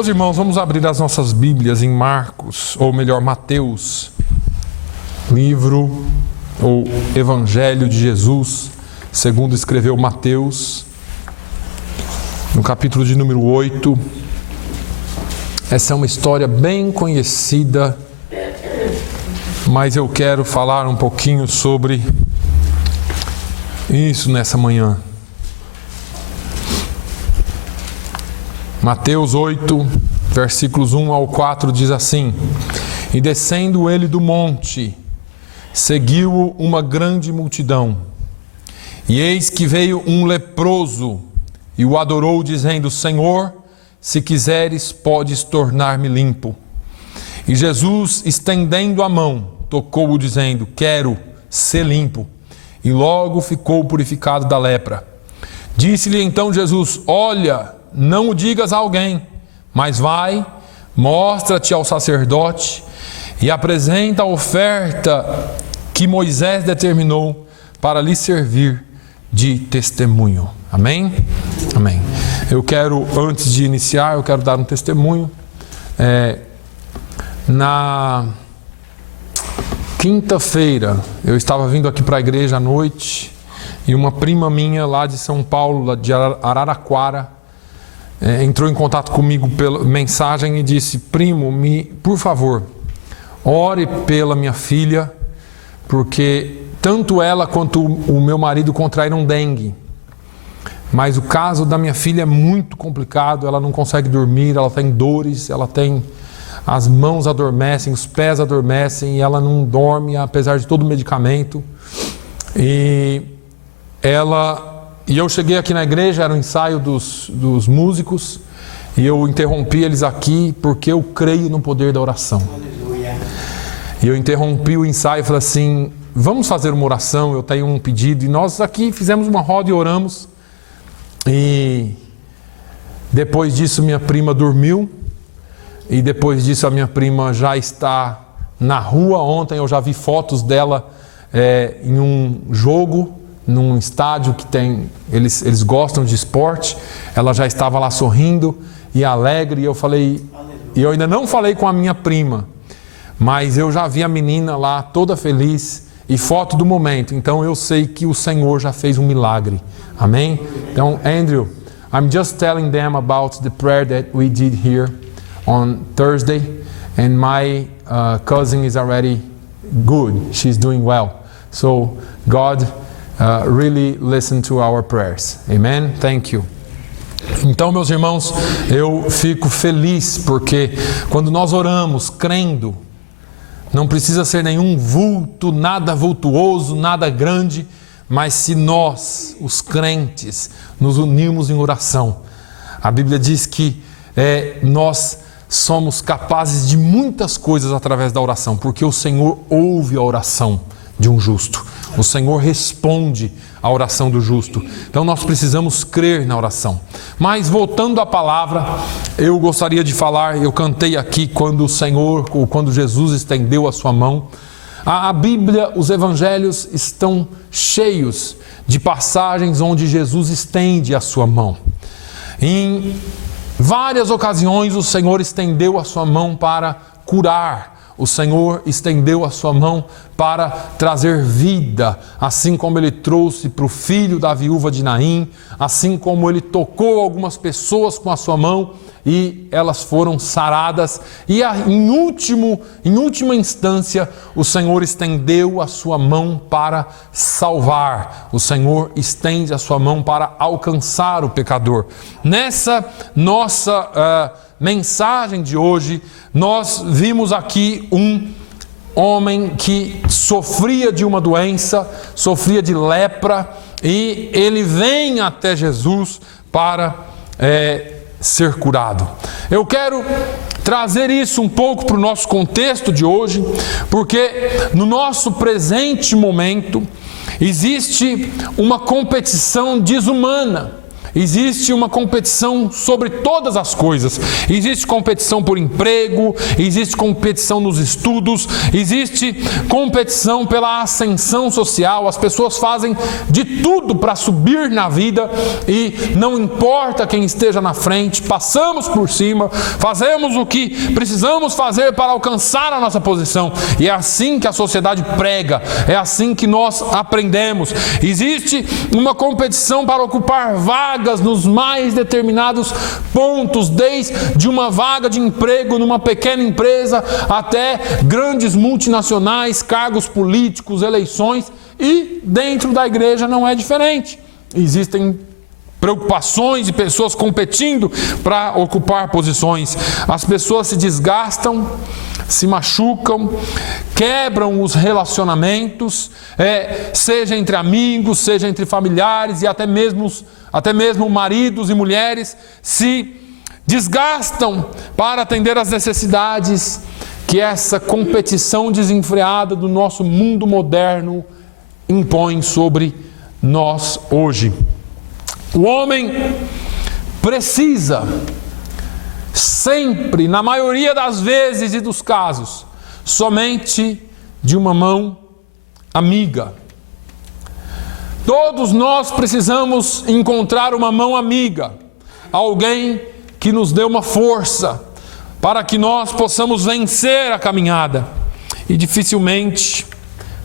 Meus irmãos, vamos abrir as nossas Bíblias em Marcos, ou melhor, Mateus, livro ou Evangelho de Jesus, segundo escreveu Mateus, no capítulo de número 8. Essa é uma história bem conhecida, mas eu quero falar um pouquinho sobre isso nessa manhã. Mateus 8, versículos 1 ao 4 diz assim: E descendo ele do monte, seguiu-o uma grande multidão. E eis que veio um leproso, e o adorou, dizendo: Senhor, se quiseres, podes tornar-me limpo. E Jesus, estendendo a mão, tocou-o, dizendo: Quero ser limpo. E logo ficou purificado da lepra. Disse-lhe então Jesus: Olha, não o digas a alguém, mas vai, mostra-te ao sacerdote e apresenta a oferta que Moisés determinou para lhe servir de testemunho. Amém? Amém. Eu quero, antes de iniciar, eu quero dar um testemunho. Na quinta-feira, eu estava vindo aqui para a igreja à noite e uma prima minha lá de São Paulo, lá de Araraquara, entrou em contato comigo pela mensagem e disse: Primo, por favor, ore pela minha filha, porque tanto ela quanto o meu marido contraíram dengue. Mas o caso da minha filha é muito complicado, ela não consegue dormir, ela tem dores, as mãos adormecem, os pés adormecem e ela não dorme, apesar de todo o medicamento. E eu cheguei aqui na igreja, era um ensaio dos músicos, e eu interrompi eles aqui porque eu creio no poder da oração. Aleluia. E eu interrompi o ensaio e falei assim: vamos fazer uma oração, eu tenho um pedido. E nós aqui fizemos uma roda e oramos. E depois disso minha prima dormiu. E depois disso a minha prima já está na rua. Ontem eu já vi fotos dela em um jogo, num estádio que tem, eles gostam de esporte. Ela já estava lá sorrindo e alegre. E eu falei, e eu ainda não falei com a minha prima, mas eu já vi a menina lá toda feliz e foto do momento. Então eu sei que o Senhor já fez um milagre. Amém? Então, Andrew, I'm just telling them about the prayer that we did here on Thursday, and my cousin is already good. She's doing well. So God really listen to our prayers. Amen? Thank you. Então, meus irmãos, eu fico feliz porque quando nós oramos crendo, não precisa ser nenhum vulto, nada vultuoso, nada grande, mas se nós, os crentes, nos unirmos em oração, a Bíblia diz que nós somos capazes de muitas coisas através da oração, porque o Senhor ouve a oração de um justo. O Senhor responde à oração do justo. Então nós precisamos crer na oração. Mas voltando à palavra, eu gostaria de falar, eu cantei aqui quando quando Jesus estendeu a sua mão. A Bíblia, os evangelhos estão cheios de passagens onde Jesus estende a sua mão. Em várias ocasiões o Senhor estendeu a sua mão para curar. O Senhor estendeu a sua mão para trazer vida, assim como Ele trouxe para o filho da viúva de Naim, assim como Ele tocou algumas pessoas com a sua mão e elas foram saradas. E em última instância, o Senhor estendeu a sua mão para salvar. O Senhor estende a sua mão para alcançar o pecador. Nessa nossa mensagem de hoje, nós vimos aqui um homem que sofria de uma doença, sofria de lepra, e ele vem até Jesus para ser curado. Eu quero trazer isso um pouco para o nosso contexto de hoje, porque no nosso presente momento existe uma competição desumana existe uma competição sobre todas as coisas. Existe competição por emprego, existe competição nos estudos, existe competição pela ascensão social. As pessoas fazem de tudo para subir na vida e não importa quem esteja na frente, passamos por cima, fazemos o que precisamos fazer para alcançar a nossa posição. E é assim que a sociedade prega, é assim que nós aprendemos. Existe uma competição para ocupar vagas nos mais determinados pontos, desde uma vaga de emprego numa pequena empresa até grandes multinacionais, cargos políticos, eleições, e dentro da igreja não é diferente. Existem preocupações e pessoas competindo para ocupar posições. As pessoas se desgastam, se machucam, quebram os relacionamentos, seja entre amigos, seja entre familiares e até mesmo maridos e mulheres se desgastam para atender às necessidades que essa competição desenfreada do nosso mundo moderno impõe sobre nós hoje. O homem precisa sempre, na maioria das vezes e dos casos, somente de uma mão amiga. Todos nós precisamos encontrar uma mão amiga, alguém que nos dê uma força para que nós possamos vencer a caminhada. E dificilmente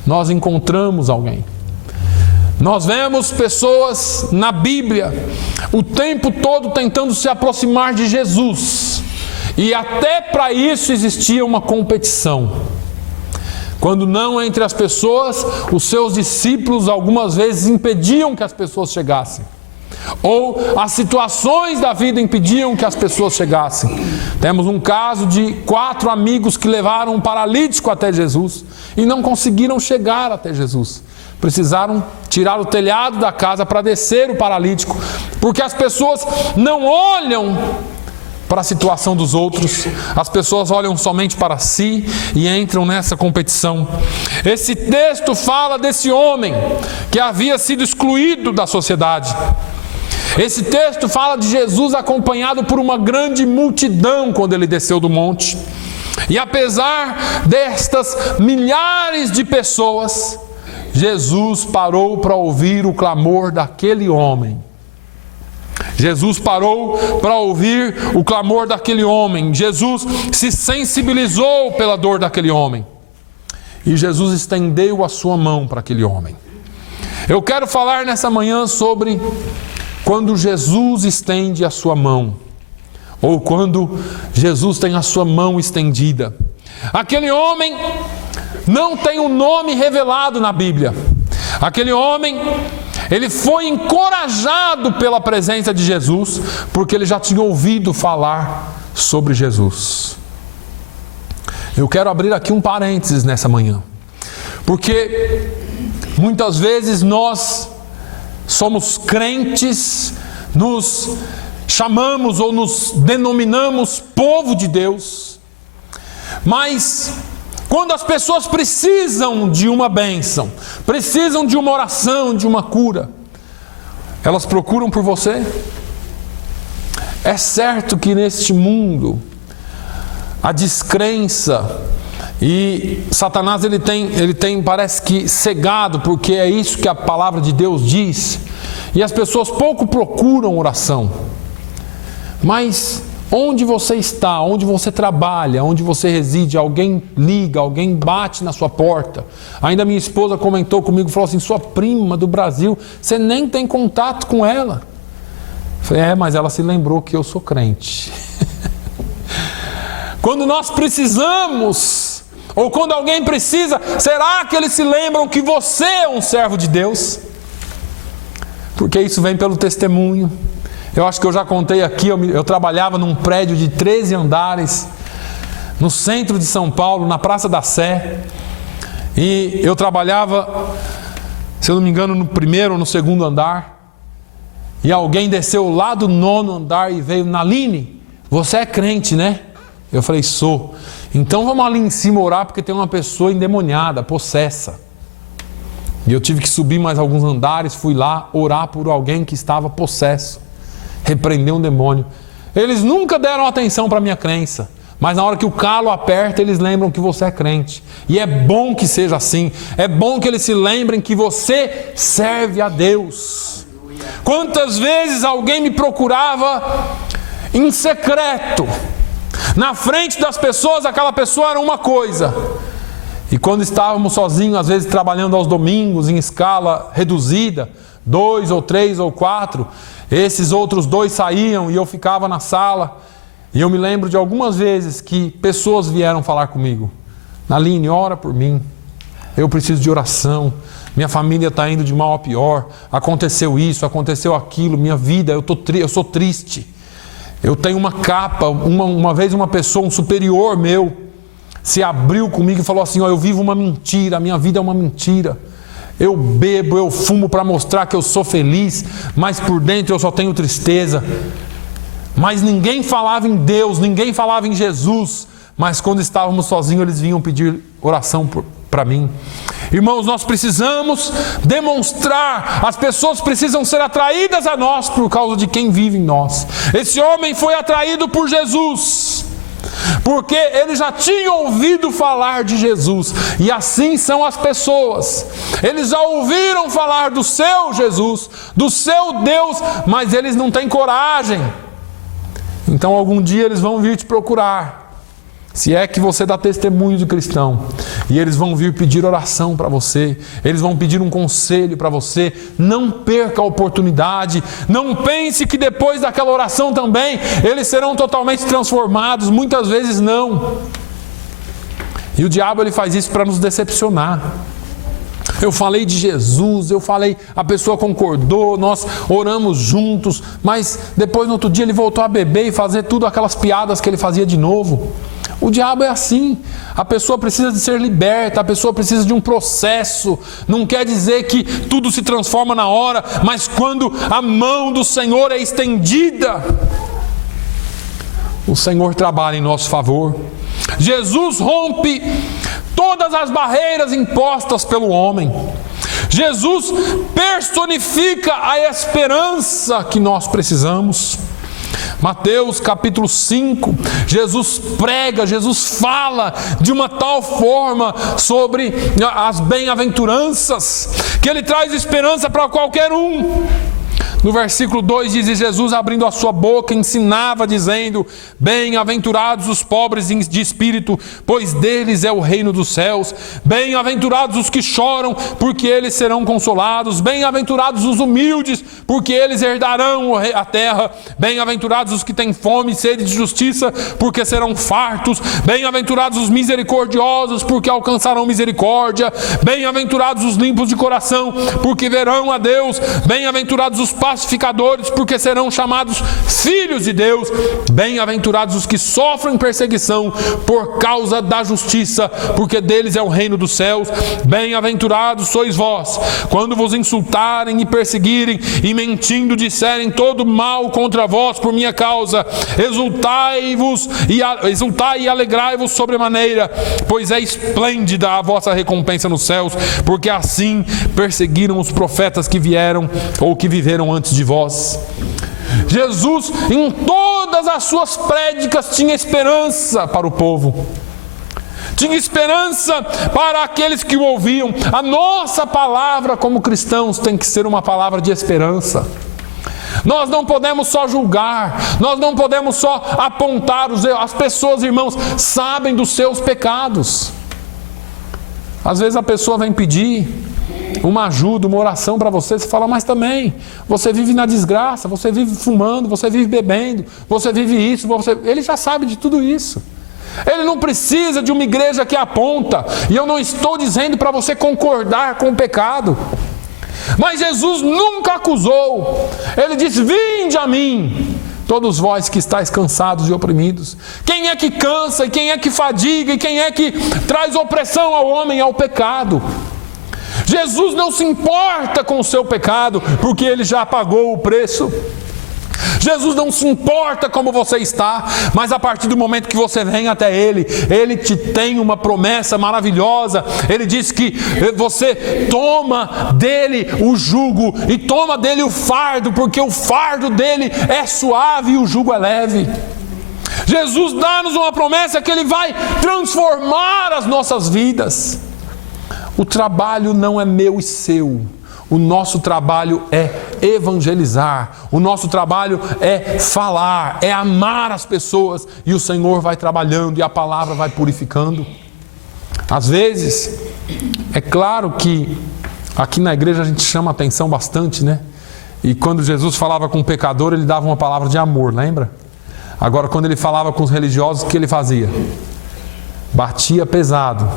nós encontramos alguém. Nós vemos pessoas na Bíblia o tempo todo tentando se aproximar de Jesus. E até para isso existia uma competição. Quando não entre as pessoas, os seus discípulos algumas vezes impediam que as pessoas chegassem. Ou as situações da vida impediam que as pessoas chegassem. Temos um caso de 4 amigos que levaram um paralítico até Jesus e não conseguiram chegar até Jesus. Precisaram tirar o telhado da casa para descer o paralítico, porque as pessoas não olham para a situação dos outros, as pessoas olham somente para si e entram nessa competição. Esse texto fala desse homem que havia sido excluído da sociedade. Esse texto fala de Jesus acompanhado por uma grande multidão quando ele desceu do monte. E apesar destas milhares de pessoas, Jesus parou para ouvir o clamor daquele homem. Jesus parou para ouvir o clamor daquele homem. Jesus se sensibilizou pela dor daquele homem. E Jesus estendeu a sua mão para aquele homem. Eu quero falar nessa manhã sobre quando Jesus estende a sua mão, ou quando Jesus tem a sua mão estendida. Aquele homem não tem um nome revelado na Bíblia. Aquele homem, ele foi encorajado pela presença de Jesus, porque ele já tinha ouvido falar sobre Jesus. Eu quero abrir aqui um parênteses nessa manhã, porque muitas vezes nós somos crentes, nos chamamos ou nos denominamos povo de Deus, mas quando as pessoas precisam de uma bênção, precisam de uma oração, de uma cura, elas procuram por você? É certo que neste mundo a descrença e Satanás ele tem parece que cegado, porque é isso que a palavra de Deus diz, e as pessoas pouco procuram oração. Mas onde você está, onde você trabalha, onde você reside, alguém liga, alguém bate na sua porta. Ainda minha esposa comentou comigo, falou assim: sua prima do Brasil, você nem tem contato com ela. Eu falei, mas ela se lembrou que eu sou crente. Quando nós precisamos, ou quando alguém precisa, será que eles se lembram que você é um servo de Deus? Porque isso vem pelo testemunho. Eu acho que eu já contei aqui, eu trabalhava num prédio de 13 andares, no centro de São Paulo, na Praça da Sé. E eu trabalhava, se eu não me engano, no primeiro ou no segundo andar. E alguém desceu lá do 9º andar e veio: Naline, você é crente, né? Eu falei, sou. Então vamos ali em cima orar, porque tem uma pessoa endemoniada, possessa. E eu tive que subir mais alguns andares, fui lá orar por alguém que estava possesso. repreender um demônio. Eles nunca deram atenção para a minha crença, mas na hora que o calo aperta, eles lembram que você é crente. E é bom que seja assim. É bom que eles se lembrem que você serve a Deus. Quantas vezes alguém me procurava em secreto, na frente das pessoas, aquela pessoa era uma coisa, e quando estávamos sozinhos, às vezes trabalhando aos domingos em escala reduzida, 2 ou 3 ou 4, esses outros 2 saíam e eu ficava na sala. E eu me lembro de algumas vezes que pessoas vieram falar comigo: Naline, ora por mim, eu preciso de oração, minha família está indo de mal a pior, aconteceu isso, aconteceu aquilo, minha vida, eu sou triste. Eu tenho uma capa. Uma vez uma pessoa, um superior meu, se abriu comigo e falou assim: eu vivo uma mentira, a minha vida é uma mentira. Eu bebo, eu fumo para mostrar que eu sou feliz, mas por dentro eu só tenho tristeza. Mas ninguém falava em Deus, ninguém falava em Jesus. Mas quando estávamos sozinhos, eles vinham pedir oração para mim. Irmãos, nós precisamos demonstrar, as pessoas precisam ser atraídas a nós por causa de quem vive em nós. Esse homem foi atraído por Jesus, porque ele já tinha ouvido falar de Jesus. E assim são as pessoas. Eles já ouviram falar do seu Jesus, do seu Deus, mas eles não têm coragem. Então algum dia eles vão vir te procurar, se é que você dá testemunho de cristão, e eles vão vir pedir oração para você, eles vão pedir um conselho para você. Não perca a oportunidade, não pense que depois daquela oração também eles serão totalmente transformados. Muitas vezes não. E o diabo, ele faz isso para nos decepcionar. Eu falei de Jesus, a pessoa concordou, nós oramos juntos, mas depois no outro dia ele voltou a beber e fazer tudo aquelas piadas que ele fazia de novo. O diabo é assim. A pessoa precisa de ser liberta, a pessoa precisa de um processo. Não quer dizer que tudo se transforma na hora, mas quando a mão do Senhor é estendida, o Senhor trabalha em nosso favor. Jesus rompe todas as barreiras impostas pelo homem. Jesus personifica a esperança que nós precisamos. Mateus capítulo 5, Jesus prega, Jesus fala de uma tal forma sobre as bem-aventuranças, que ele traz esperança para qualquer um. No versículo 2 diz: Jesus, abrindo a sua boca, ensinava dizendo: bem-aventurados os pobres de espírito, pois deles é o reino dos céus. Bem-aventurados os que choram, porque eles serão consolados. Bem-aventurados os humildes, porque eles herdarão a terra. Bem-aventurados os que têm fome e sede de justiça, porque serão fartos. Bem-aventurados os misericordiosos, porque alcançarão misericórdia. Bem-aventurados os limpos de coração, porque verão a Deus. Bem-aventurados os pacificadores, porque serão chamados filhos de Deus. Bem-aventurados os que sofrem perseguição por causa da justiça, porque deles é o reino dos céus. Bem-aventurados sois vós, quando vos insultarem e perseguirem, e mentindo disserem todo mal contra vós por minha causa. Exultai e alegrai-vos sobremaneira, pois é esplêndida a vossa recompensa nos céus, porque assim perseguiram os profetas que vieram ou que viveram antes de vós. Jesus, em todas as suas prédicas, tinha esperança para o povo, tinha esperança para aqueles que o ouviam. A nossa palavra como cristãos tem que ser uma palavra de esperança. Nós não podemos só julgar, nós não podemos só apontar os erros. As pessoas, irmãos, sabem dos seus pecados. Às vezes a pessoa vem pedir uma ajuda, uma oração para você, você fala: mas também, você vive na desgraça, você vive fumando, você vive bebendo, você vive isso, Ele já sabe de tudo isso. Ele não precisa de uma igreja que aponta, e eu não estou dizendo para você concordar com o pecado. Mas Jesus nunca acusou. Ele disse: vinde a mim, todos vós que estáis cansados e oprimidos. Quem é que cansa, e quem é que fadiga, e quem é que traz opressão ao homem? Ao pecado. Jesus não se importa com o seu pecado, porque Ele já pagou o preço. Jesus não se importa como você está, mas a partir do momento que você vem até Ele, Ele te tem uma promessa maravilhosa. Ele diz que você toma dele o jugo e toma dele o fardo, porque o fardo dele é suave e o jugo é leve. Jesus dá-nos uma promessa que Ele vai transformar as nossas vidas. O trabalho não é meu e seu. O nosso trabalho é evangelizar, o nosso trabalho é falar, é amar as pessoas, e o Senhor vai trabalhando e a palavra vai purificando. Às vezes, é claro que aqui na igreja a gente chama atenção bastante, né? E quando Jesus falava com o pecador, Ele dava uma palavra de amor, lembra? Agora, quando Ele falava com os religiosos, o que Ele fazia? Batia pesado.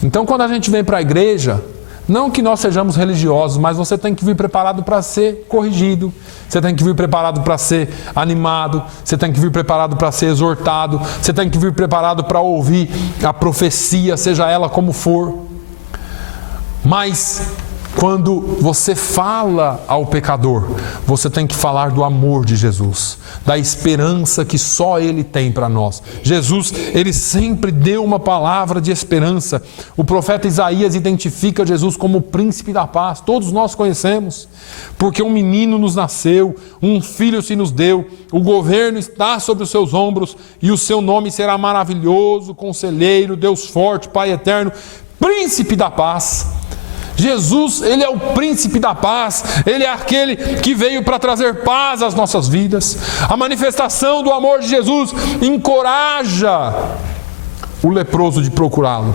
Então, quando a gente vem para a igreja, não que nós sejamos religiosos, mas você tem que vir preparado para ser corrigido, você tem que vir preparado para ser animado, você tem que vir preparado para ser exortado, você tem que vir preparado para ouvir a profecia, seja ela como for. Mas quando você fala ao pecador, você tem que falar do amor de Jesus, da esperança que só Ele tem para nós. Jesus, Ele sempre deu uma palavra de esperança. O profeta Isaías identifica Jesus como o príncipe da paz. Todos nós conhecemos, porque um menino nos nasceu, um filho se nos deu, o governo está sobre os seus ombros, e o seu nome será maravilhoso, conselheiro, Deus forte, Pai eterno, príncipe da paz. Jesus, Ele é o príncipe da paz, Ele é aquele que veio para trazer paz às nossas vidas. A manifestação do amor de Jesus encoraja o leproso de procurá-lo.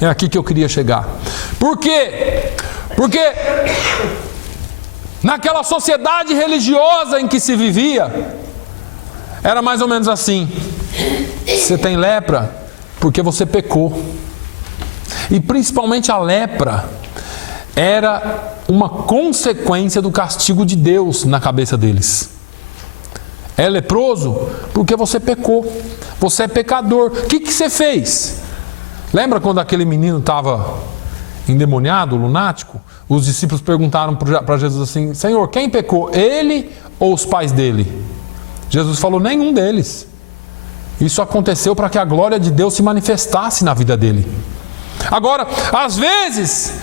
É aqui que eu queria chegar. Por quê? Porque naquela sociedade religiosa em que se vivia, era mais ou menos assim: você tem lepra porque você pecou. E principalmente a lepra era uma consequência do castigo de Deus na cabeça deles. É leproso porque você pecou, você é pecador. O que você fez? Lembra quando aquele menino estava endemoniado, lunático? Os discípulos perguntaram para Jesus assim: Senhor, quem pecou, ele ou os pais dele? Jesus falou: nenhum deles. Isso aconteceu para que a glória de Deus se manifestasse na vida dele. Agora, às vezes,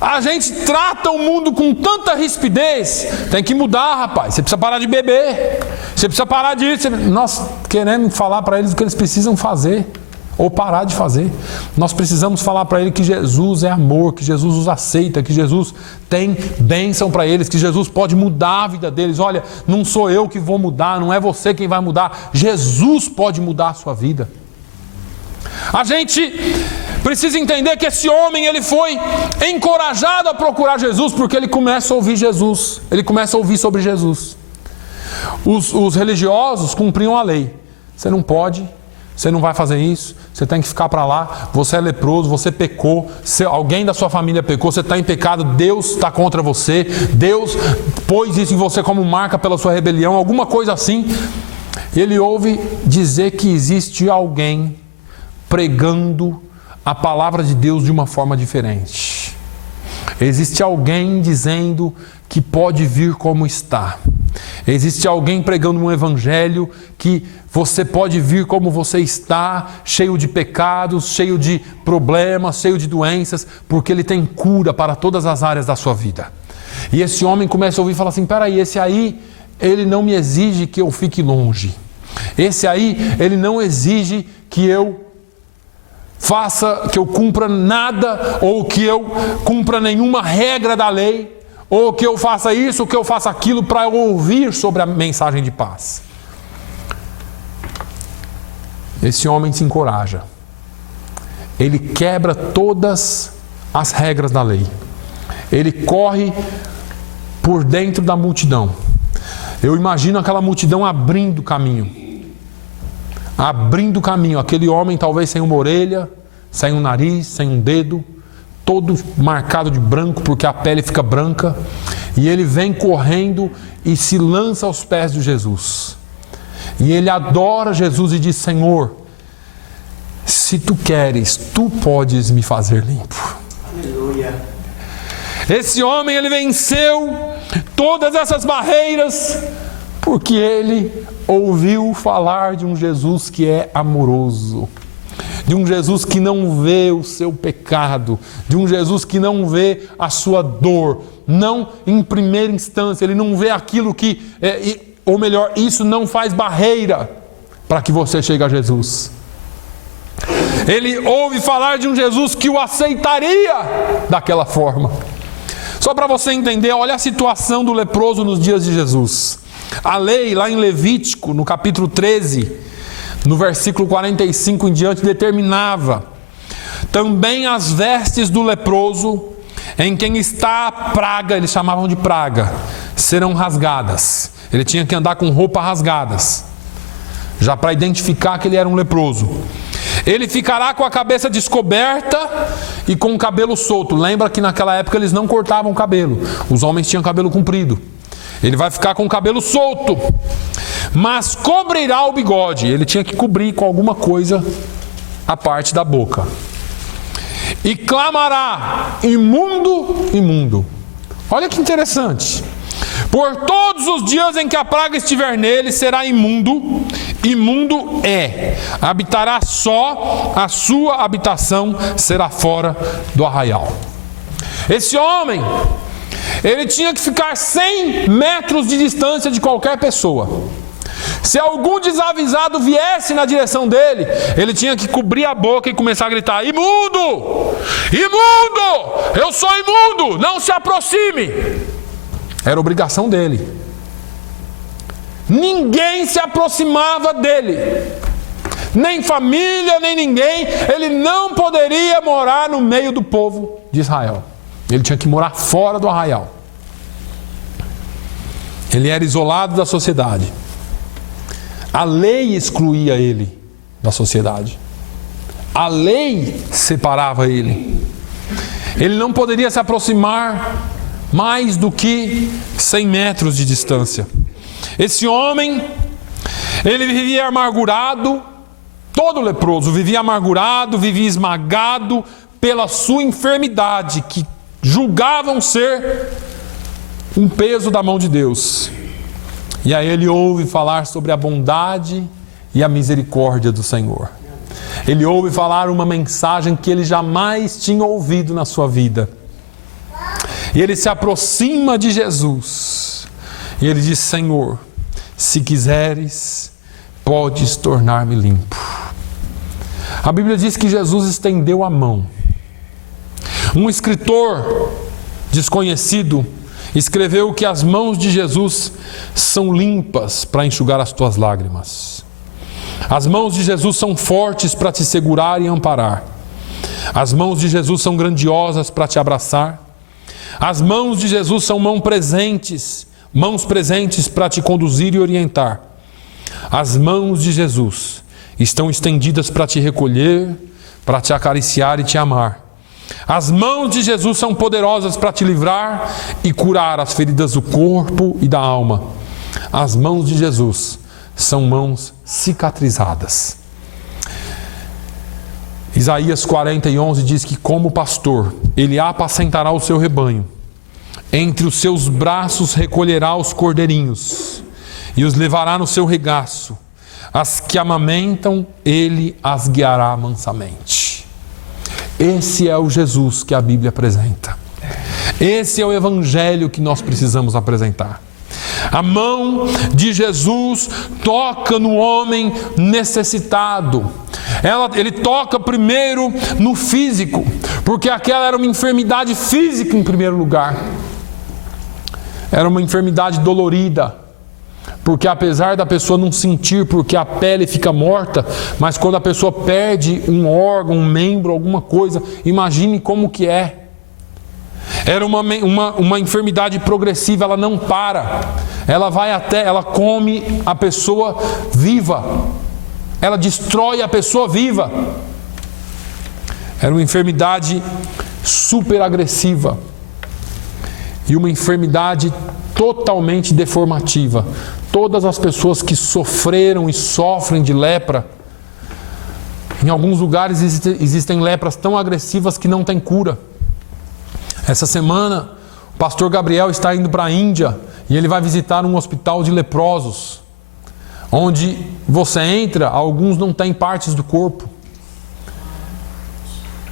a gente trata o mundo com tanta rispidez. Tem que mudar, rapaz. Você precisa parar de beber. Você precisa parar disso. Nós queremos falar para eles o que eles precisam fazer, ou parar de fazer. Nós precisamos falar para eles que Jesus é amor, que Jesus os aceita, que Jesus tem bênção para eles, que Jesus pode mudar a vida deles. Olha, não sou eu que vou mudar, não é você quem vai mudar. Jesus pode mudar a sua vida. A gente precisa entender que esse homem, ele foi encorajado a procurar Jesus porque ele começa a ouvir Jesus, ele começa a ouvir sobre Jesus. Os religiosos cumpriam a lei. Você não pode, você não vai fazer isso, você tem que ficar para lá, você é leproso, você pecou, alguém da sua família pecou, você está em pecado, Deus está contra você, Deus pôs isso em você como marca pela sua rebelião, alguma coisa assim. Ele ouve dizer que existe alguém pregando a palavra de Deus de uma forma diferente. Existe alguém dizendo que pode vir como está. Existe alguém pregando um evangelho que você pode vir como você está, cheio de pecados, cheio de problemas, cheio de doenças, porque ele tem cura para todas as áreas da sua vida. E esse homem começa a ouvir e fala assim: peraí, esse aí, ele não me exige que eu fique longe. Esse aí, ele não exige que eu faça, que eu cumpra nada, ou que eu cumpra nenhuma regra da lei, ou que eu faça isso, ou que eu faça aquilo para ouvir sobre a mensagem de paz. Esse homem se encoraja. Ele quebra todas as regras da lei. Ele corre por dentro da multidão. Eu imagino aquela multidão abrindo caminho. Abrindo caminho, aquele homem talvez sem uma orelha, sem um nariz, sem um dedo, todo marcado de branco, porque a pele fica branca, e ele vem correndo e se lança aos pés de Jesus, e ele adora Jesus e diz: Senhor, se tu queres, tu podes me fazer limpo. Aleluia. Esse homem, ele venceu todas essas barreiras, porque ele ouviu falar de um Jesus que é amoroso, de um Jesus que não vê o seu pecado, de um Jesus que não vê a sua dor, não em primeira instância, ele não vê aquilo que, ou melhor, isso não faz barreira para que você chegue a Jesus. Ele ouve falar de um Jesus que o aceitaria daquela forma. Só para você entender, olha a situação do leproso nos dias de Jesus. A lei, lá em Levítico, no capítulo 13, no versículo 45 em diante, determinava: também as vestes do leproso, em quem está a praga, eles chamavam de praga, serão rasgadas. Ele tinha que andar com roupas rasgadas, já para identificar que ele era um leproso. Ele ficará com a cabeça descoberta e com o cabelo solto. Lembra que naquela época eles não cortavam o cabelo, os homens tinham cabelo comprido. Ele vai ficar com o cabelo solto, mas cobrirá o bigode. Ele tinha que cobrir com alguma coisa a parte da boca. E clamará: imundo, imundo. Olha que interessante. Por todos os dias em que a praga estiver nele, será imundo. Imundo é. Habitará só, a sua habitação será fora do arraial. Esse homem, ele tinha que ficar 100 metros de distância de qualquer pessoa. Se algum desavisado viesse na direção dele, ele tinha que cobrir a boca e começar a gritar: imundo! Imundo! Eu sou imundo! Não se aproxime! Era obrigação dele. Ninguém se aproximava dele. Nem família, nem ninguém. Ele não poderia morar no meio do povo de Israel. Ele tinha que morar fora do arraial. Ele era isolado da sociedade. A lei excluía ele da sociedade. A lei separava ele. Ele não poderia se aproximar mais do que 100 metros de distância. Esse homem, ele vivia amargurado, todo leproso vivia amargurado, vivia esmagado pela sua enfermidade, que julgavam ser um peso da mão de Deus. E aí ele ouve falar sobre a bondade e a misericórdia do Senhor. Ele ouve falar uma mensagem que ele jamais tinha ouvido na sua vida. E ele se aproxima de Jesus. E ele diz: Senhor, se quiseres, podes tornar-me limpo. A Bíblia diz que Jesus estendeu a mão. Um escritor desconhecido escreveu que as mãos de Jesus são limpas para enxugar as tuas lágrimas. As mãos de Jesus são fortes para te segurar e amparar. As mãos de Jesus são grandiosas para te abraçar. As mãos de Jesus são mãos presentes para te conduzir e orientar. As mãos de Jesus estão estendidas para te recolher, para te acariciar e te amar. As mãos de Jesus são poderosas para te livrar e curar as feridas do corpo e da alma. As mãos de Jesus são mãos cicatrizadas. Isaías 40:11 diz que, como pastor, ele apacentará o seu rebanho. Entre os seus braços recolherá os cordeirinhos e os levará no seu regaço. As que amamentam, ele as guiará mansamente. Esse é o Jesus que a Bíblia apresenta. Esse é o evangelho que nós precisamos apresentar. A mão de Jesus toca no homem necessitado. Ele toca primeiro no físico, porque aquela era uma enfermidade física em primeiro lugar. Era uma enfermidade dolorida, porque apesar da pessoa não sentir, porque a pele fica morta, mas quando a pessoa perde um órgão, um membro, alguma coisa, imagine como que é. Era uma enfermidade progressiva, ela não para. Ela vai ela come a pessoa viva. Ela destrói a pessoa viva. Era uma enfermidade super agressiva. E uma enfermidade totalmente deformativa. Todas as pessoas que sofreram e sofrem de lepra, em alguns lugares existem lepras tão agressivas que não tem cura. Essa semana, O pastor Gabriel está indo para a Índia e ele vai visitar um hospital de leprosos, onde você entra, alguns não têm partes do corpo.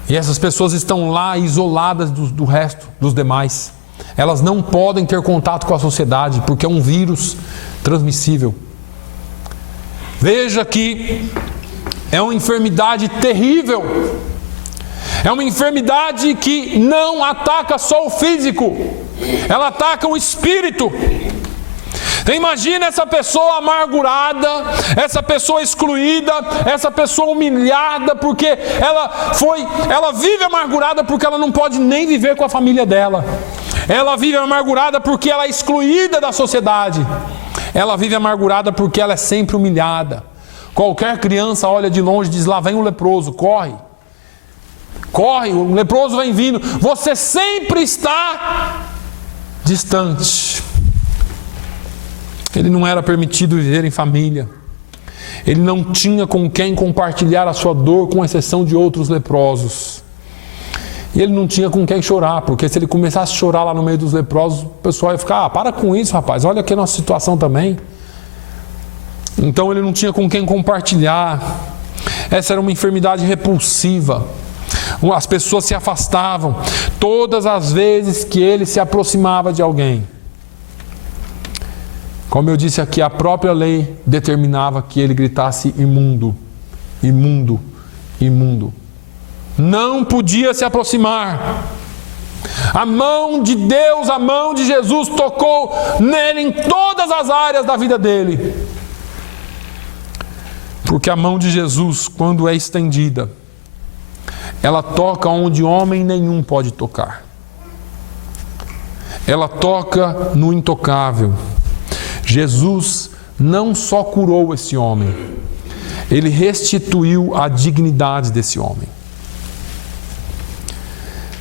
E essas pessoas estão lá isoladas do resto, dos demais. Elas não podem ter contato com a sociedade, porque é um vírus transmissível. Veja que é uma enfermidade terrível. É uma enfermidade que não ataca só o físico, ela ataca o espírito. Imagina essa pessoa amargurada, essa pessoa excluída, essa pessoa humilhada, porque ela vive amargurada porque ela não pode nem viver com a família dela. Ela vive amargurada porque ela é excluída da sociedade. Ela vive amargurada porque ela é sempre humilhada. Qualquer criança olha de longe e diz: lá vem o leproso, corre. Corre, o leproso vem vindo. Você sempre está distante. Ele não era permitido viver em família. Ele não tinha com quem compartilhar a sua dor, com exceção de outros leprosos. E ele não tinha com quem chorar, porque se ele começasse a chorar lá no meio dos leprosos, o pessoal ia ficar: para com isso, rapaz, olha aqui a nossa situação também. Então ele não tinha com quem compartilhar. Essa era uma enfermidade repulsiva. As pessoas se afastavam todas as vezes que ele se aproximava de alguém. Como eu disse aqui, a própria lei determinava que ele gritasse: imundo, imundo, imundo. Não podia se aproximar. A mão de Deus, a mão de Jesus tocou nele em todas as áreas da vida dele. Porque a mão de Jesus, quando é estendida, ela toca onde homem nenhum pode tocar. Ela toca no intocável. Jesus não só curou esse homem, ele restituiu a dignidade desse homem.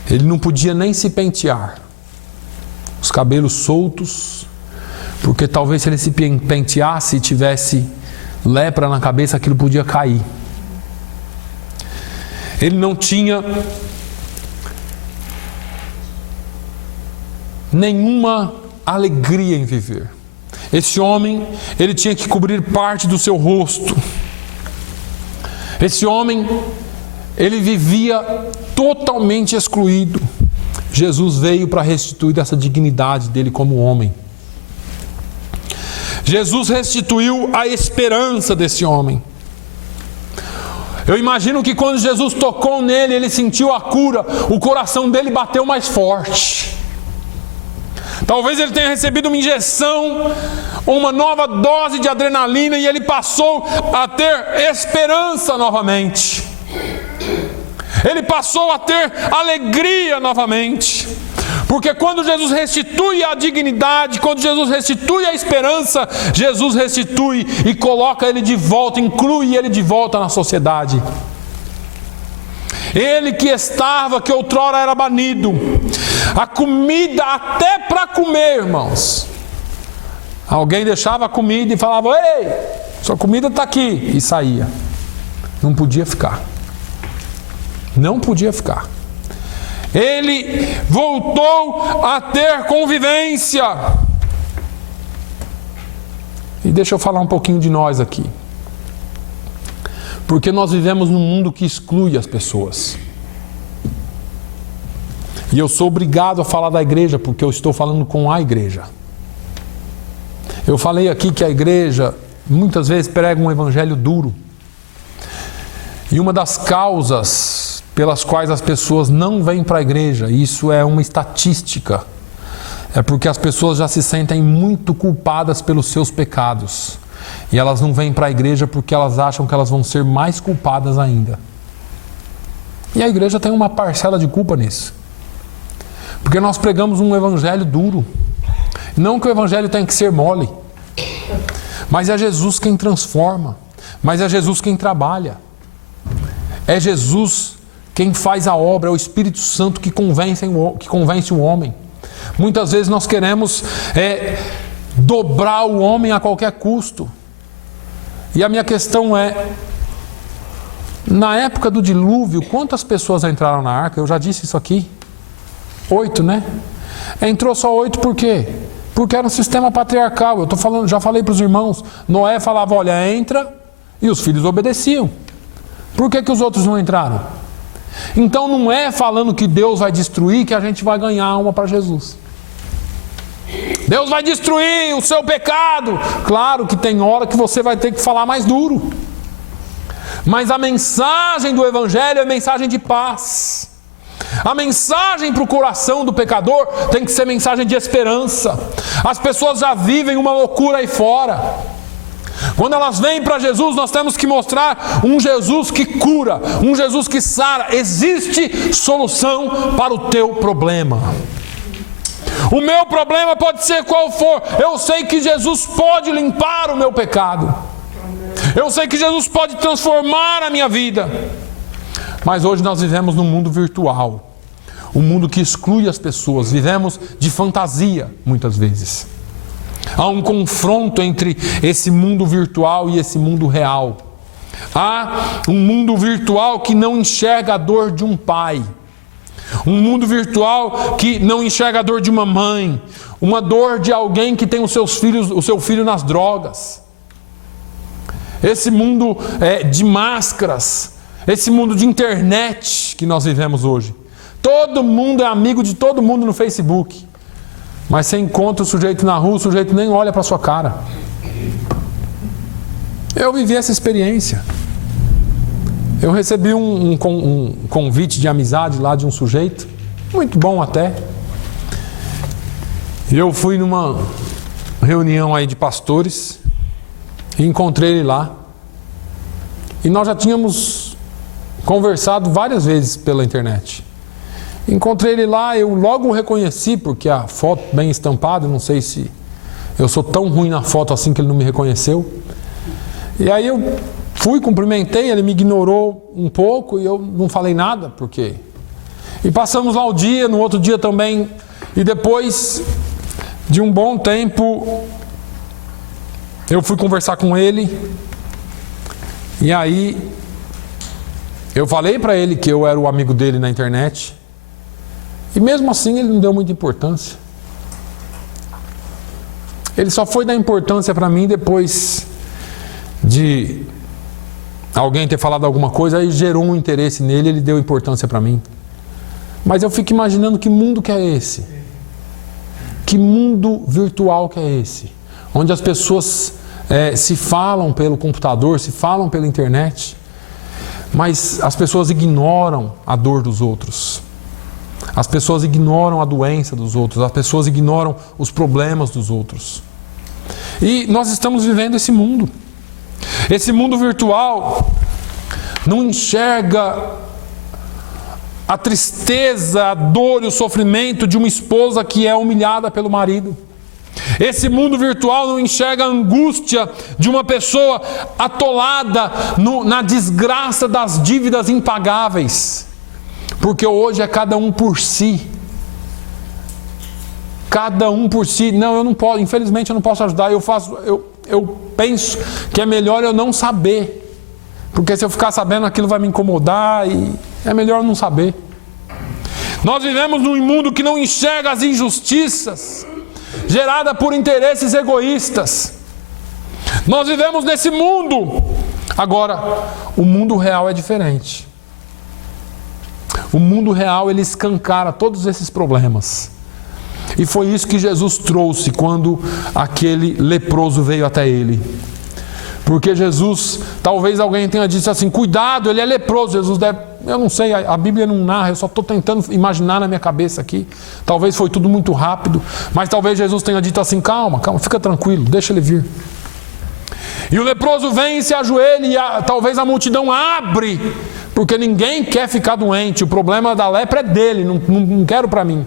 Ele não podia nem se pentear, os cabelos soltos, porque talvez se ele se penteasse e tivesse lepra na cabeça, aquilo podia cair. Ele não tinha nenhuma alegria em viver. Esse homem, ele tinha que cobrir parte do seu rosto. Esse homem, ele vivia totalmente excluído. Jesus veio para restituir essa dignidade dele como homem. Jesus restituiu a esperança desse homem. Eu imagino que quando Jesus tocou nele, ele sentiu a cura, o coração dele bateu mais forte. Talvez ele tenha recebido uma injeção, uma nova dose de adrenalina, e ele passou a ter esperança novamente. Ele passou a ter alegria novamente. Porque quando Jesus restitui a dignidade, quando Jesus restitui a esperança, Jesus restitui e coloca ele de volta, inclui ele de volta na sociedade. Ele que outrora era banido, a comida até para comer, irmãos. Alguém deixava a comida e falava: ei, sua comida está aqui, e saía. Não podia ficar. Não podia ficar. Ele voltou a ter convivência. E deixa eu falar um pouquinho de nós aqui. Porque nós vivemos num mundo que exclui as pessoas. E eu sou obrigado a falar da igreja, porque eu estou falando com a igreja. Eu falei aqui que a igreja muitas vezes prega um evangelho duro. E uma das causas pelas quais as pessoas não vêm para a igreja, isso é uma estatística, é porque as pessoas já se sentem muito culpadas pelos seus pecados. E elas não vêm para a igreja porque elas acham que elas vão ser mais culpadas ainda. E a igreja tem uma parcela de culpa nisso. Porque nós pregamos um evangelho duro. Não que o evangelho tenha que ser mole, mas é Jesus quem transforma, mas é Jesus quem trabalha. É Jesus quem faz a obra, é o Espírito Santo que convence o homem. Muitas vezes nós queremos dobrar o homem a qualquer custo. E a minha questão é: na época do dilúvio, quantas pessoas entraram na arca? Eu já disse isso aqui. 8, né? Entrou só 8 por quê? Porque era um sistema patriarcal. Eu tô falando, já falei para os irmãos, Noé falava, olha, entra, e os filhos obedeciam. Por que os outros não entraram? Então não é falando que Deus vai destruir que a gente vai ganhar alma para Jesus. Deus vai destruir o seu pecado. Claro que tem hora que você vai ter que falar mais duro. Mas a mensagem do Evangelho é mensagem de paz. A mensagem para o coração do pecador tem que ser mensagem de esperança. As pessoas já vivem uma loucura aí fora. Quando elas vêm para Jesus, nós temos que mostrar um Jesus que cura, um Jesus que sara. Existe solução para o teu problema. O meu problema pode ser qual for. Eu sei que Jesus pode limpar o meu pecado. Eu sei que Jesus pode transformar a minha vida. Mas hoje nós vivemos num mundo virtual. Um mundo que exclui as pessoas. Vivemos de fantasia, muitas vezes. Há um confronto entre esse mundo virtual e esse mundo real. Há um mundo virtual que não enxerga a dor de um pai. Um mundo virtual que não enxerga a dor de uma mãe. Uma dor de alguém que tem o seu filho nas drogas. Esse mundo de máscaras. Esse mundo de internet que nós vivemos hoje. Todo mundo é amigo de todo mundo no Facebook. Mas você encontra o sujeito na rua, o sujeito nem olha para a sua cara. Eu vivi essa experiência. Eu recebi um convite de amizade lá de um sujeito, muito bom até. E eu fui numa reunião aí de pastores e encontrei ele lá. E nós já tínhamos conversado várias vezes pela internet. Encontrei ele lá, eu logo o reconheci, porque a foto bem estampada, não sei se eu sou tão ruim na foto assim que ele não me reconheceu. E aí eu fui, cumprimentei, ele me ignorou um pouco e eu não falei nada, porque... E passamos lá o dia, no outro dia também, e depois de um bom tempo, eu fui conversar com ele, e aí eu falei para ele que eu era o amigo dele na internet, e mesmo assim ele não deu muita importância. Ele só foi dar importância para mim depois de alguém ter falado alguma coisa, aí gerou um interesse nele, ele deu importância para mim. Mas eu fico imaginando que mundo que é esse? Que mundo virtual que é esse? Onde as pessoas se falam pelo computador, se falam pela internet, mas as pessoas ignoram a dor dos outros. As pessoas ignoram a doença dos outros, as pessoas ignoram os problemas dos outros. E nós estamos vivendo esse mundo. Esse mundo virtual não enxerga a tristeza, a dor e o sofrimento de uma esposa que é humilhada pelo marido. Esse mundo virtual não enxerga a angústia de uma pessoa atolada na desgraça das dívidas impagáveis. Porque hoje é cada um por si. Cada um por si. Não, eu não posso, infelizmente eu não posso ajudar. Eu penso que é melhor eu não saber. Porque se eu ficar sabendo aquilo vai me incomodar e é melhor eu não saber. Nós vivemos num mundo que não enxerga as injustiças geradas por interesses egoístas. Nós vivemos nesse mundo. Agora, o mundo real é diferente. O mundo real, ele escancara todos esses problemas. E foi isso que Jesus trouxe quando aquele leproso veio até ele. Porque Jesus, talvez alguém tenha dito assim, cuidado, ele é leproso. Jesus deve, eu não sei, a Bíblia não narra, eu só estou tentando imaginar na minha cabeça aqui. Talvez foi tudo muito rápido, mas talvez Jesus tenha dito assim, calma, fica tranquilo, deixa ele vir. E o leproso vem e se ajoelha e talvez a multidão abre, porque ninguém quer ficar doente. O problema da lepra é dele, não quero para mim.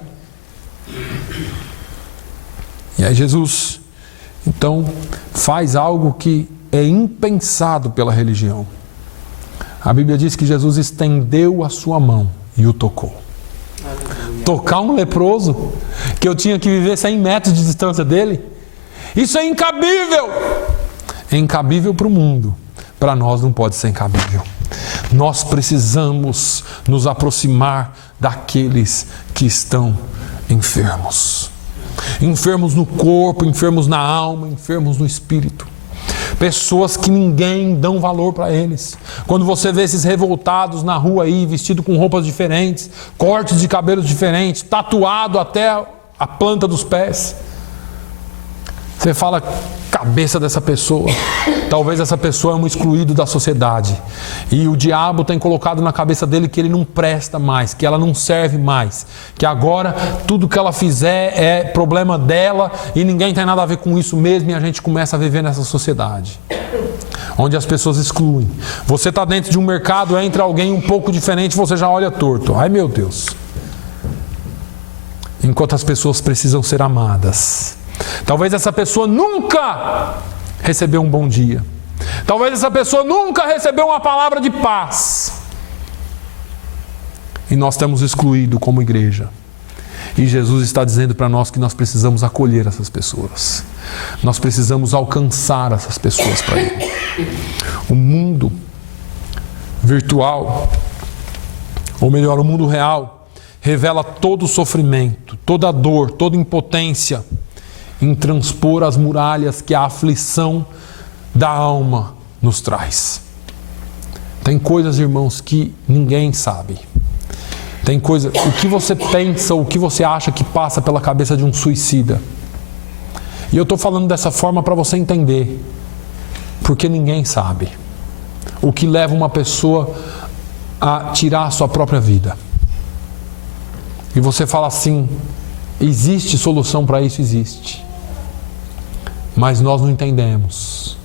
E aí Jesus, então, faz algo que é impensado pela religião. A Bíblia diz que Jesus estendeu a sua mão e o tocou. Tocar um leproso, que eu tinha que viver 100 metros de distância dele, isso é incabível. É incabível para o mundo, para nós não pode ser incabível. Nós precisamos nos aproximar daqueles que estão enfermos. enfermos no corpo, enfermos na alma, enfermos no espírito. Pessoas que ninguém dá valor para eles. Quando você vê esses revoltados na rua aí, vestidos com roupas diferentes, cortes de cabelos diferentes, tatuado até a planta dos pés, você fala, cabeça dessa pessoa. Talvez essa pessoa é um excluído da sociedade. E o diabo tem colocado na cabeça dele que ele não presta mais, que ela não serve mais, que agora tudo que ela fizer é problema dela e ninguém tem nada a ver com isso mesmo, e a gente começa a viver nessa sociedade onde as pessoas excluem. Você está dentro de um mercado, entra alguém um pouco diferente, você já olha torto. Ai, meu Deus. Enquanto as pessoas precisam ser amadas. Talvez essa pessoa nunca recebeu um bom dia. Talvez essa pessoa nunca recebeu uma palavra de paz. E nós temos excluído como igreja. E Jesus está dizendo para nós que nós precisamos acolher essas pessoas. Nós precisamos alcançar essas pessoas para Ele. O mundo virtual, ou melhor, o mundo real, revela todo o sofrimento, toda a dor, toda a impotência em transpor as muralhas que a aflição da alma nos traz. Tem coisas, irmãos, que ninguém sabe. Tem coisa, o que você pensa, o que você acha que passa pela cabeça de um suicida. E eu estou falando dessa forma para você entender, porque ninguém sabe o que leva uma pessoa a tirar a sua própria vida. E você fala assim, existe solução para isso? Existe. Mas nós não entendemos,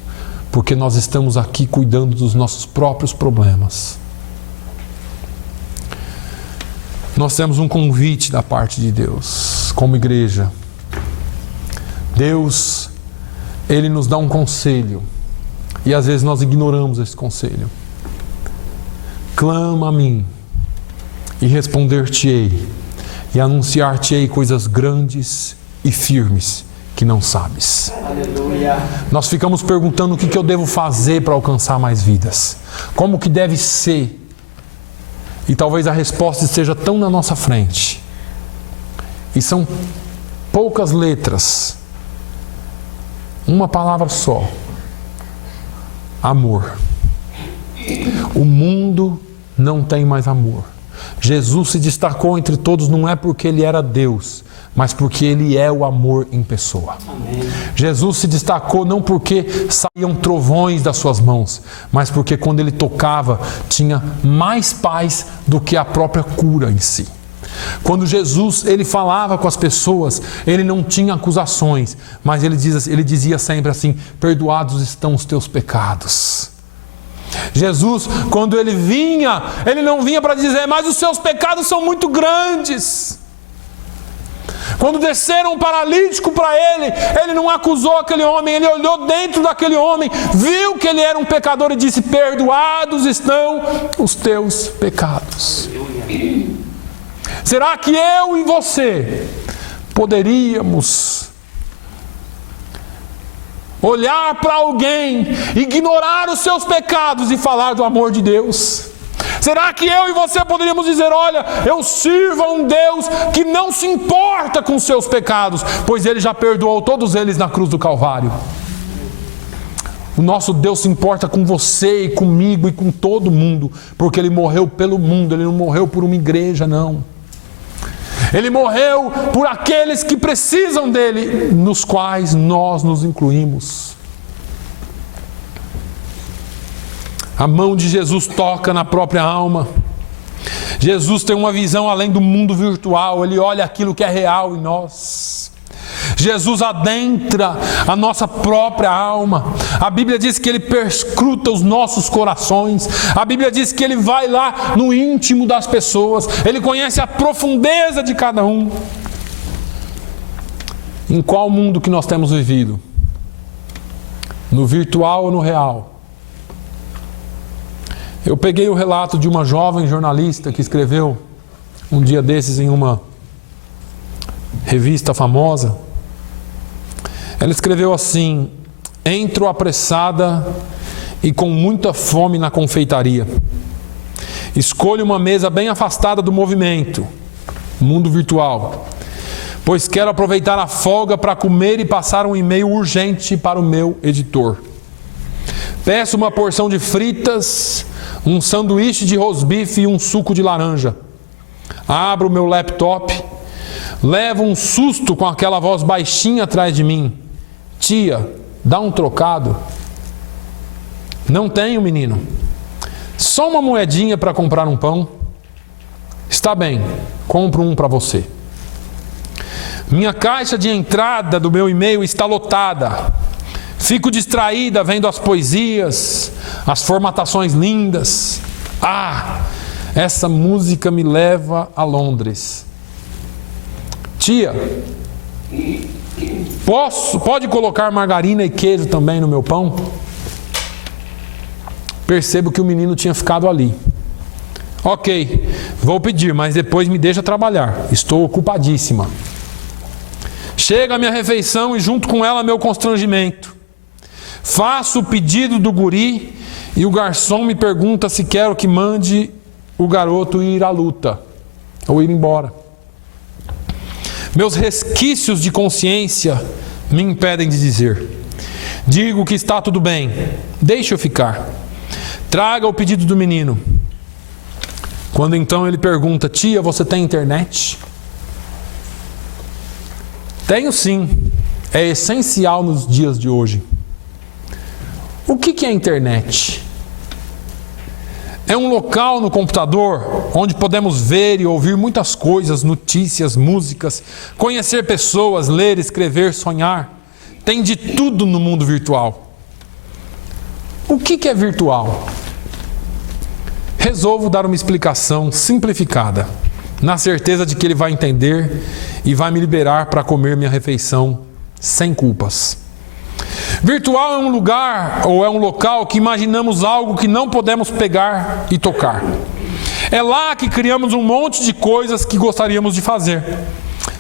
porque nós estamos aqui cuidando dos nossos próprios problemas. Nós temos um convite da parte de Deus, como igreja. Deus, Ele nos dá um conselho, e às vezes nós ignoramos esse conselho. Clama a mim, e responder-te-ei, e anunciar-te-ei coisas grandes e firmes, que não sabes. Aleluia. Nós ficamos perguntando o que eu devo fazer para alcançar mais vidas. Como que deve ser? E talvez a resposta esteja tão na nossa frente. E são poucas letras. Uma palavra só. Amor. O mundo não tem mais amor. Jesus se destacou entre todos não é porque Ele era Deus, mas porque Ele é o amor em pessoa. Amém. Jesus se destacou não porque saíam trovões das suas mãos, mas porque quando Ele tocava, tinha mais paz do que a própria cura em si. Quando Jesus, Ele falava com as pessoas, Ele não tinha acusações, mas Ele dizia sempre assim, perdoados estão os teus pecados. Jesus, quando Ele vinha, Ele não vinha para dizer, mas os seus pecados são muito grandes. Quando desceram um paralítico para Ele, Ele não acusou aquele homem, Ele olhou dentro daquele homem, viu que ele era um pecador e disse, perdoados estão os teus pecados. Será que eu e você poderíamos olhar para alguém, ignorar os seus pecados e falar do amor de Deus? Será que eu e você poderíamos dizer, olha, eu sirvo a um Deus que não se importa com os seus pecados, pois Ele já perdoou todos eles na cruz do Calvário? O nosso Deus se importa com você e comigo e com todo mundo, porque Ele morreu pelo mundo, Ele não morreu por uma igreja, não. Ele morreu por aqueles que precisam dEle, nos quais nós nos incluímos. A mão de Jesus toca na própria alma. Jesus tem uma visão além do mundo virtual. Ele olha aquilo que é real em nós. Jesus adentra a nossa própria alma. A Bíblia diz que Ele perscruta os nossos corações. A Bíblia diz que Ele vai lá no íntimo das pessoas. Ele conhece a profundeza de cada um. Em qual mundo que nós temos vivido? No virtual ou no real? Eu peguei o relato de uma jovem jornalista que escreveu um dia desses em uma revista famosa. Ela escreveu assim: entro apressada e com muita fome na confeitaria. Escolho uma mesa bem afastada do movimento, mundo virtual, pois quero aproveitar a folga para comer e passar um e-mail urgente para o meu editor. Peço uma porção de fritas, um sanduíche de rosbife e um suco de laranja. Abro o meu laptop, levo um susto com aquela voz baixinha atrás de mim. Tia, dá um trocado. Não tenho, menino. Só uma moedinha para comprar um pão. Está bem, compro um para você. Minha caixa de entrada do meu e-mail está lotada. Fico distraída vendo as poesias, as formatações lindas. Ah, essa música me leva a Londres. Tia, pode colocar margarina e queijo também no meu pão? Percebo que o menino tinha ficado ali. Ok, vou pedir, mas depois me deixa trabalhar. Estou ocupadíssima. Chega a minha refeição e junto com ela meu constrangimento. Faço o pedido do guri e o garçom me pergunta se quero que mande o garoto ir à luta ou ir embora. Meus resquícios de consciência me impedem de dizer. Digo que está tudo bem, deixe eu ficar. Traga o pedido do menino. Quando então ele pergunta, tia, você tem internet? Tenho sim, é essencial nos dias de hoje. O que é a internet? É um local no computador onde podemos ver e ouvir muitas coisas, notícias, músicas, conhecer pessoas, ler, escrever, sonhar. Tem de tudo no mundo virtual. O que é virtual? Resolvo dar uma explicação simplificada, na certeza de que ele vai entender e vai me liberar para comer minha refeição sem culpas. Virtual é um lugar ou é um local que imaginamos algo que não podemos pegar e tocar. É lá que criamos um monte de coisas que gostaríamos de fazer.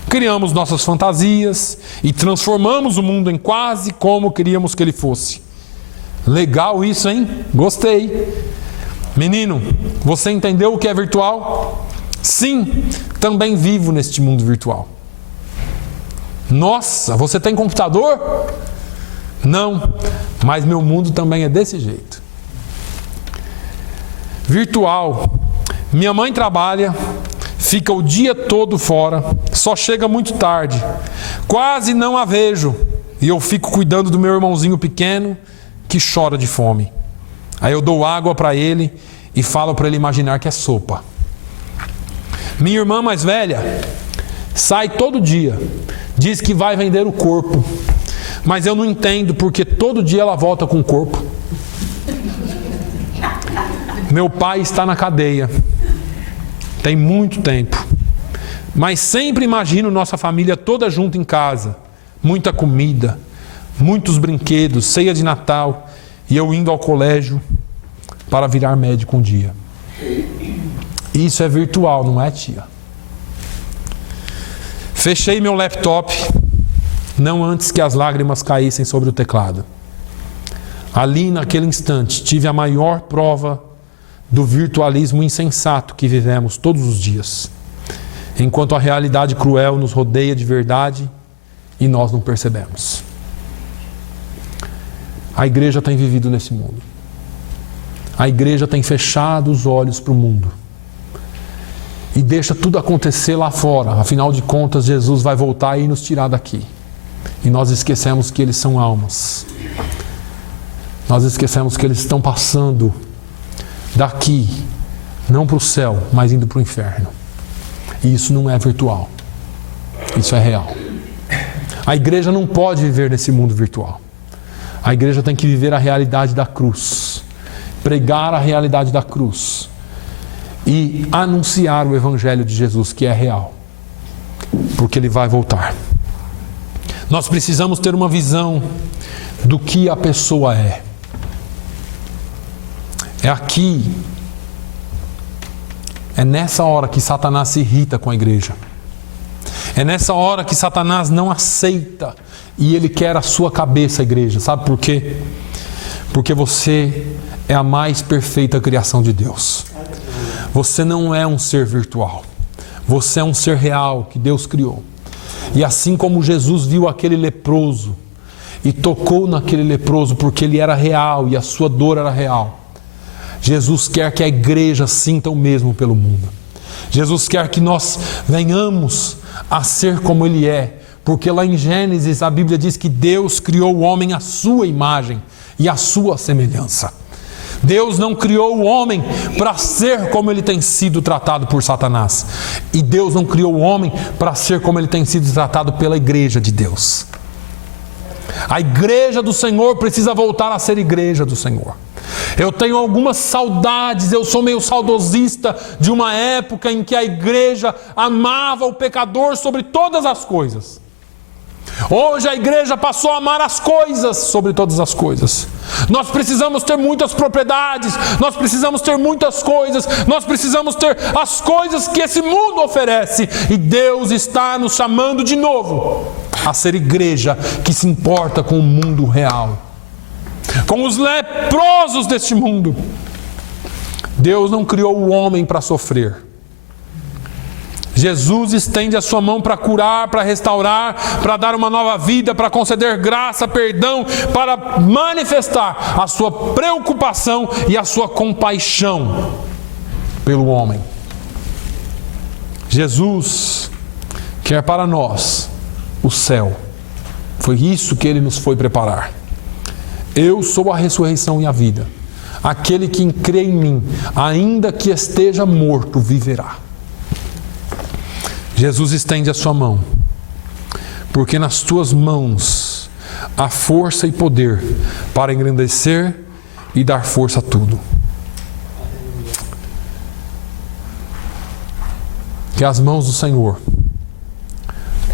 Criamos nossas fantasias e transformamos o mundo em quase como queríamos que ele fosse. Legal isso, hein? Gostei. Menino, você entendeu o que é virtual? Sim, também vivo neste mundo virtual. Nossa, você tem computador? Não, mas meu mundo também é desse jeito. Virtual. Minha mãe trabalha, fica o dia todo fora, só chega muito tarde. Quase não a vejo. E eu fico cuidando do meu irmãozinho pequeno que chora de fome. Aí eu dou água para ele e falo para ele imaginar que é sopa. Minha irmã mais velha sai todo dia, diz que vai vender o corpo, mas eu não entendo porque todo dia ela volta com o corpo. Meu pai está na cadeia, tem muito tempo, mas sempre imagino nossa família toda junta em casa, muita comida, muitos brinquedos, ceia de Natal, e eu indo ao colégio para virar médico um dia. Isso é virtual, não é, tia? Fechei meu laptop, não antes que as lágrimas caíssem sobre o teclado. Ali, naquele instante, tive a maior prova do virtualismo insensato que vivemos todos os dias, enquanto a realidade cruel nos rodeia de verdade e nós não percebemos. A igreja tem vivido nesse mundo. A igreja tem fechado os olhos para o mundo e deixa tudo acontecer lá fora. Afinal de contas, Jesus vai voltar e nos tirar daqui. E nós esquecemos que eles são almas. Nós esquecemos que eles estão passando daqui, não para o céu, mas indo para o inferno. E isso não é virtual. Isso é real. A igreja não pode viver nesse mundo virtual. A igreja tem que viver a realidade da cruz. Pregar a realidade da cruz. E anunciar o Evangelho de Jesus, que é real. Porque Ele vai voltar. Nós precisamos ter uma visão do que a pessoa é. É aqui, é nessa hora que Satanás se irrita com a igreja. É nessa hora que Satanás não aceita e ele quer a sua cabeça, a igreja. Sabe por quê? Porque você é a mais perfeita criação de Deus. Você não é um ser virtual. Você é um ser real que Deus criou. E assim como Jesus viu aquele leproso e tocou naquele leproso porque ele era real e a sua dor era real, Jesus quer que a igreja sinta o mesmo pelo mundo. Jesus quer que nós venhamos a ser como Ele é, porque lá em Gênesis a Bíblia diz que Deus criou o homem à sua imagem e à sua semelhança. Deus não criou o homem para ser como ele tem sido tratado por Satanás. E Deus não criou o homem para ser como ele tem sido tratado pela igreja de Deus. A igreja do Senhor precisa voltar a ser igreja do Senhor. Eu tenho algumas saudades, eu sou meio saudosista de uma época em que a igreja amava o pecador sobre todas as coisas. Hoje a igreja passou a amar as coisas sobre todas as coisas. Nós precisamos ter muitas propriedades, nós precisamos ter muitas coisas, nós precisamos ter as coisas que esse mundo oferece. E Deus está nos chamando de novo a ser igreja que se importa com o mundo real, com os leprosos deste mundo. Deus não criou o homem para sofrer. Jesus estende a sua mão para curar, para restaurar, para dar uma nova vida, para conceder graça, perdão, para manifestar a sua preocupação e a sua compaixão pelo homem. Jesus quer para nós o céu. Foi isso que Ele nos foi preparar. Eu sou a ressurreição e a vida. Aquele que crê em mim, ainda que esteja morto, viverá. Jesus estende a sua mão, porque nas tuas mãos há força e poder para engrandecer e dar força a tudo. Que as mãos do Senhor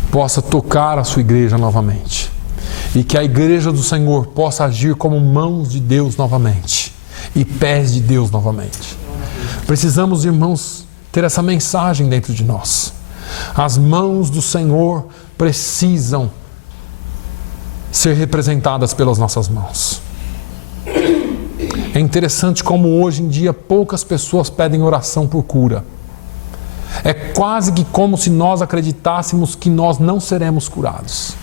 possa tocar a sua igreja novamente, e que a igreja do Senhor possa agir como mãos de Deus novamente e pés de Deus novamente. Precisamos, irmãos, ter essa mensagem dentro de nós. As mãos do Senhor precisam ser representadas pelas nossas mãos. É interessante como hoje em dia poucas pessoas pedem oração por cura. É quase que como se nós acreditássemos que nós não seremos curados.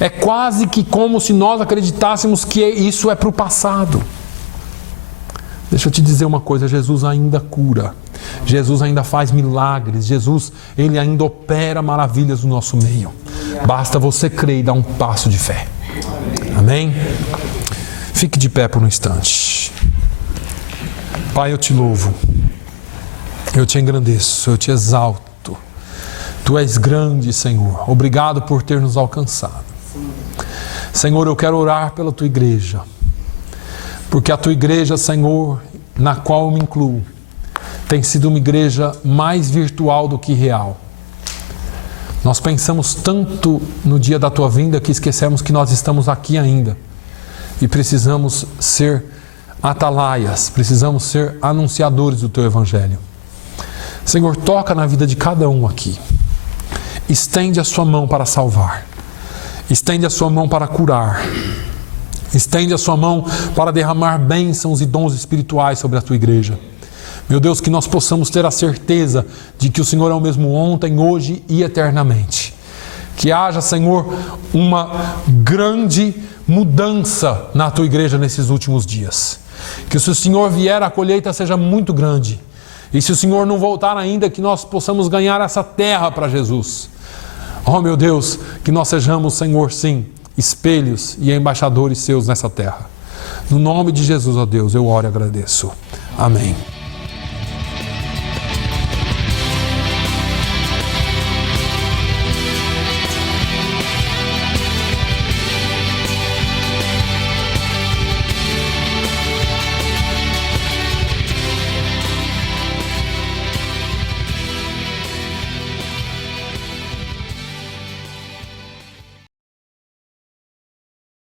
É quase que como se nós acreditássemos que isso é para o passado. Deixa eu te dizer uma coisa, Jesus ainda cura. Jesus ainda faz milagres. Jesus, Ele ainda opera maravilhas no nosso meio. Basta você crer e dar um passo de fé. Amém? Fique de pé por um instante. Pai, eu te louvo. Eu te engrandeço. Eu te exalto. Tu és grande, Senhor. Obrigado por ter nos alcançado. Senhor, eu quero orar pela Tua igreja. Porque a Tua igreja, Senhor, na qual eu me incluo, tem sido uma igreja mais virtual do que real. Nós pensamos tanto no dia da Tua vinda que esquecemos que nós estamos aqui ainda. E precisamos ser atalaias, precisamos ser anunciadores do Teu Evangelho. Senhor, toca na vida de cada um aqui. Estende a Sua mão para salvar. Estende a Sua mão para curar. Estende a Sua mão para derramar bênçãos e dons espirituais sobre a Tua igreja. Meu Deus, que nós possamos ter a certeza de que o Senhor é o mesmo ontem, hoje e eternamente. Que haja, Senhor, uma grande mudança na Tua igreja nesses últimos dias. Que se o Senhor vier, a colheita seja muito grande. E se o Senhor não voltar ainda, que nós possamos ganhar essa terra para Jesus. Oh, meu Deus, que nós sejamos, Senhor, sim, espelhos e embaixadores Seus nessa terra. No nome de Jesus, ó Deus, eu oro e agradeço. Amém.